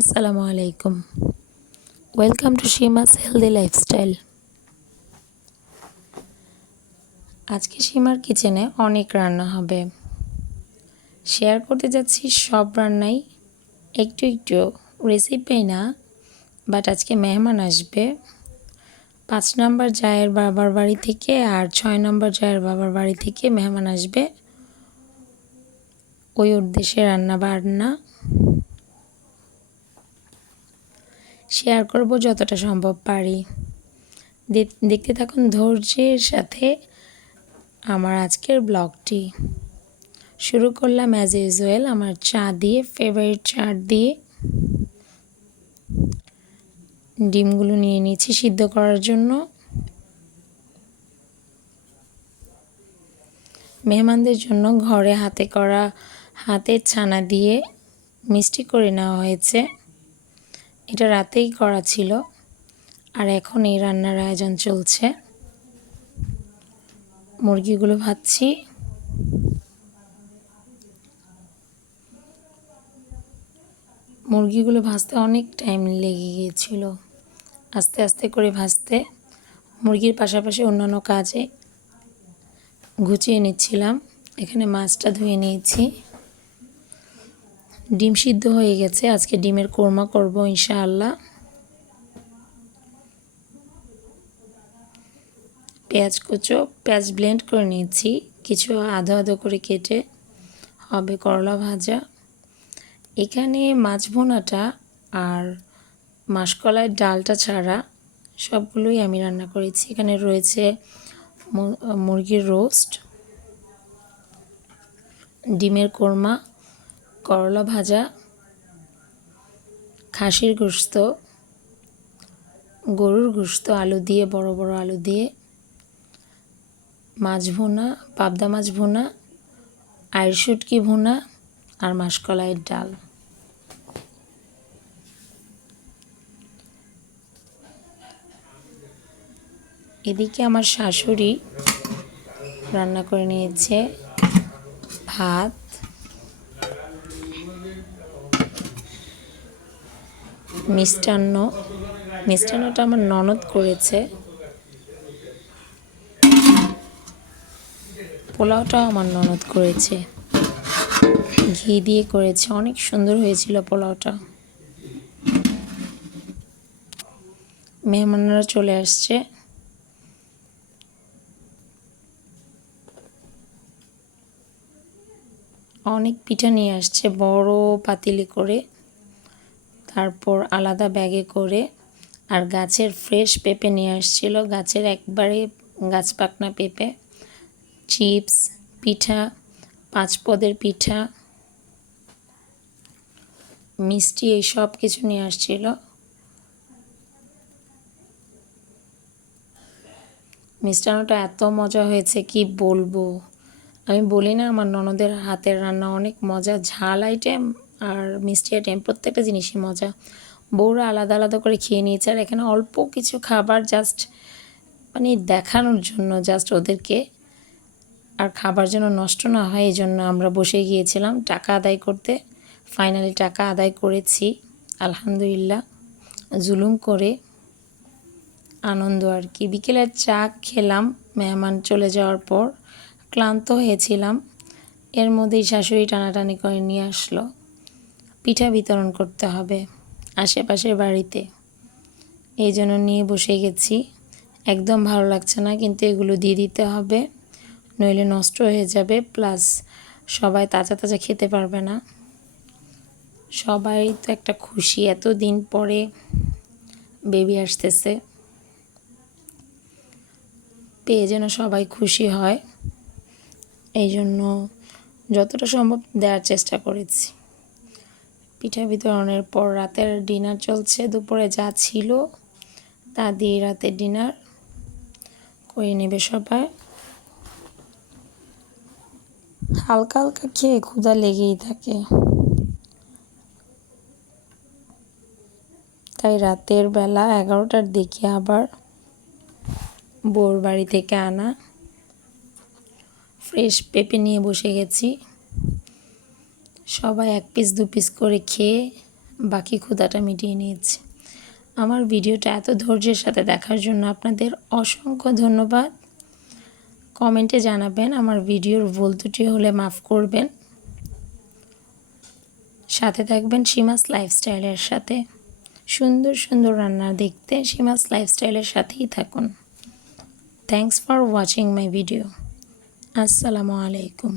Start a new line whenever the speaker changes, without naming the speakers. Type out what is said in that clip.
আসসালামু আলাইকুম welcome to Seema's healthy lifestyle আজকে সীমার কিচেনে অনেক রান্না হবে। শেয়ার করতে যাচ্ছি সব রান্নাই। একটু একটু রেসিপি না বাট আজকে মেহমান আসবে। পাঁচ নম্বর জায়ের বাবার বাড়ি থেকে আর ছয় নম্বর জায়ের বাবার বাড়ি থেকে মেহমান আসবে। ওই উদ্দেশ্যে রান্না বান্না। শেয়ার করব যতটা সম্ভব পারি। দেখতে থাকুন ধৈর্যের সাথে আমার আজকের ব্লগটি। শুরু করলাম অ্যাজ ইউজুয়াল আমার চা দিয়ে ফেভারিট চাট দিয়ে। ডিমগুলো নিয়ে নিয়েছি সিদ্ধ করার জন্য। মেহমানদের জন্য ঘরে হাতে করা হাতের ছানা দিয়ে মিষ্টি করে নেওয়া হয়েছে। এটা রাতেই করা ছিল আর এখন এই রান্নার আয়োজন চলছে। মুরগিগুলো ভাজছি। মুরগিগুলো ভাজতে অনেক টাইম লেগে গিয়েছিল। আস্তে আস্তে করে ভাজতে মুরগির পাশাপাশি অন্যান্য কাজে ঘুচিয়ে নিচ্ছিলাম। এখানে মাছটা ধুয়ে নিয়েছি। ডিম সিদ্ধ হয়ে গেছে, আজকে ডিমের কোরমা করব ইনশাআল্লাহ। পেঁয়াজ কুচো, পেঁয়াজ ব্লেন্ড করে নিয়েছি, কিছু আধো আধো করে কেটে হবে করলা ভাজা। এখানে মাছ ভোনাটা আর মাসকলাইয়ের ডালটা ছাড়া সবগুলোই আমি রান্না করেছি। এখানে রয়েছে মুরগির রোস্ট ডিমের কোরমা করলা ভাজা, খাসির গোস্ত গরুর গোস্ত আলু দিয়ে, বড় বড় আলু দিয়ে, মাছ ভুনা, পাবদা মাছ ভুনা আইরশুটকি ভুনা আর মাসকলাইয়ের ডাল। এদিকে আমার শাশুড়ি রান্না করে নিয়েছে ভাত মিষ্টান্ন। মিষ্টান্নটা আমার ননদ করেছে। পোলাওটাও আমার ননদ করেছে। ঘি দিয়ে করেছে। অনেক সুন্দর হয়েছিল পোলাওটা। মেহমানরা চলে আসছে। অনেক পিঠা নিয়ে আসছে, বড় পাতিলি করে। তারপর আলাদা ব্যাগে করে আর গাছের ফ্রেশ পেঁপে নিয়ে আসছিল। গাছের একবারে গাছ পাকনা পেঁপে চিপস পিঠা পাঁচ পদের পিঠা, মিষ্টি এই সব কিছু নিয়ে আসছিল। মিষ্টান্নটা এত মজা হয়েছে, কি বলব? আমি বলি না, আমার ননদের হাতের রান্না অনেক মজা। ঝাল আইটেম আর মিষ্টি আইটেম প্রত্যেকটা জিনিসই মজা। বউরা আলাদা আলাদা করে খেয়ে নিয়েছে, আর এখানে অল্প কিছু খাবার জাস্ট মানে দেখানোর জন্য জাস্ট ওদেরকে। আর খাবার যেন নষ্ট না হয় এই জন্য আমরা বসে গিয়েছিলাম টাকা আদায় করতে। ফাইনালি টাকা আদায় করেছি, আলহামদুলিল্লাহ। জুলুম করে আনন্দ আর কি। বিকেলের চা খেলাম, মেহমান চলে যাওয়ার পর ক্লান্ত হয়েছিলাম। এর মধ্যেই শাশুড়ি টানাটানি করে নিয়ে আসলো। পিঠা বিতরণ করতে হবে আশেপাশের বাড়িতে। এই জন্য নিয়ে বসে গেছি। একদম ভালো লাগছে না, কিন্তু এগুলো দিয়ে দিতে হবে, নইলে নষ্ট হয়ে যাবে। প্লাস সবাই তাজা তাজা খেতে পারবে না। সবাই তো একটা খুশি এত দিন পরে বেবি আসতেছে। পেয়ে যেন সবাই খুশি হয়। এই জন্য যতটা সম্ভব দেওয়ার চেষ্টা করেছি। পিঠা বিতরণের পর রাতের ডিনার চলছে। দুপুরে যা ছিল তা দিয়ে রাতের ডিনার করে নেবে সবাই। হালকা হালকা খেয়ে ক্ষুধা লেগেই থাকে। তাই রাতের বেলা এগারোটার দিকে আবার বোর বাড়ি থেকে আনা। ফ্রেশ পেঁপে নিয়ে বসে গেছি। সবাই এক পিস দু পিস করে খেয়ে বাকি ক্ষুধাটা মিটিয়ে নিয়েছি। আমার ভিডিওটা এত ধৈর্যের সাথে দেখার জন্য আপনাদের অসংখ্য ধন্যবাদ। কমেন্টে জানাবেন আমার ভিডিওর ভুল ত্রুটি হলে মাফ করবেন। সাথে থাকবেন সীমাস লাইফস্টাইলের সাথে। সুন্দর সুন্দর রান্না দেখতে সীমাস লাইফস্টাইলের সাথেই থাকুন। Thanks for watching my video আসসালামু আলাইকুম।